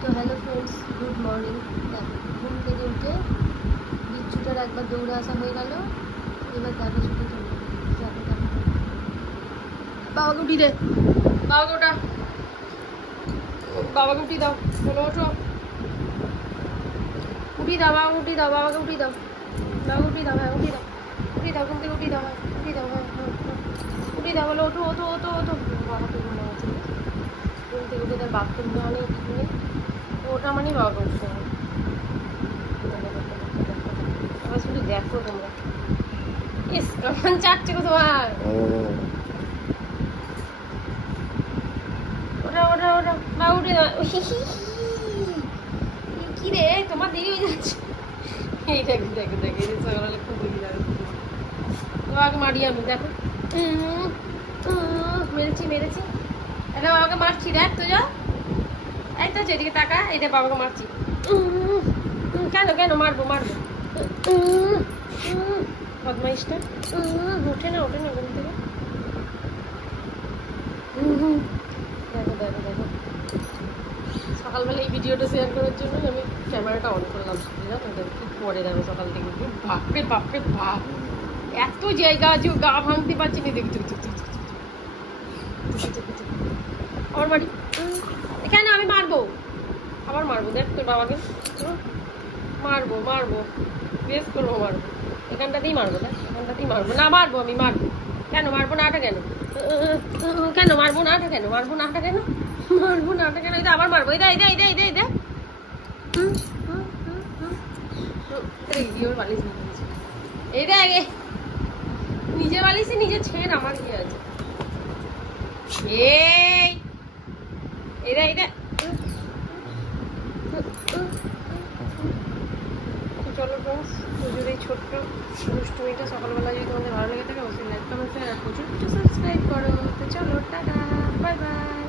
তো hello friends, good morning. ঘুম থেকে উঠে বিচ্ছুটার একবার দৌড়ে আসা হয়ে গেল। এবার দেখো ছুটে চলে দেখো দেখো বাবাকে উঠি দে, বাবাকে ওটা, বাবাকে উঠি দাও, চলো ওঠো, উঠি দাও, বাবাকে উঠি দাও, বাবাকে উঠি দাও, বাবাকে উঠি দাও, হ্যাঁ উঠি দাও, উঠি দাও, ঘুম থেকে উঠি দাও, হ্যাঁ উঠি দাও, হ্যাঁ উঠি দাও, বলো ওঠো ওঠো ওঠো ওঠো। বাবাকে ঘুমা আছে, ঘুম থেকে উঠে তার বাথরুম যাওয়া নেই, কিছু নেই, ওটা মানেই বাবাকে উঠতে হবে। আবার শুধু দেখো তোমরা, ইস কেমন চাটছে গো তোমার। ওটা ওটা ওটা বা উঠে কি রে তোমার দেরি হয়ে যাচ্ছে। এই দেখো দেখো দেখো, এই সকালে খুব দেরি লাগছে বাবাকে মারি আমি, দেখো মেরেছি মেরেছি, এটা বাবাকে মারছি, দেখ তো যা, এই তো যেদিকে তাকা, এটা বাবাকে মারছি। কেন কেন মারবো মারবো, বদমাইশটা ওঠে না ওঠে না ঘুম থেকে। দেখো দেখো দেখো, সকালবেলা এই ভিডিওটা শেয়ার করার জন্য আমি ক্যামেরাটা অন করলাম, জানো কি করে দেখো সকাল থেকে, বাপরে বাপরে বাপ, এত জায়গা আছে ও গা ভাঙতে পারছি না, দেখি আবার মারি, কেন আমি মারবো, আবার মারবো, দেখ তোর বাবাকে মারবো মারবো, বেশ করবো মারবো, এখানটাতেই মারবো, দেখ এখানটাতেই মারবো, না মারবো আমি মারবো, কেন মারবো না, আটা কেন, কেন মারবো না, আটা কেন মারবো না, আটা কেন মারবো না, আটা কেন, এটা আবার মারবো, এই দে এই দে এই দে বালিশ এই দে আগে, নিজে বালিশে নিজে ছেড়, আমার কি আছে, এই দে চলো ফ্রেন্ডস, পুজোর এই ছোট্ট দুষ্টুমিটা সকালবেলা যদি তোমাদের ভালো লেগে থাকে অবশ্যই লাইক কমেন্ট শেয়ার আর প্রচুর সাবস্ক্রাইব করো। তো চলো টাটা, বাই বাই।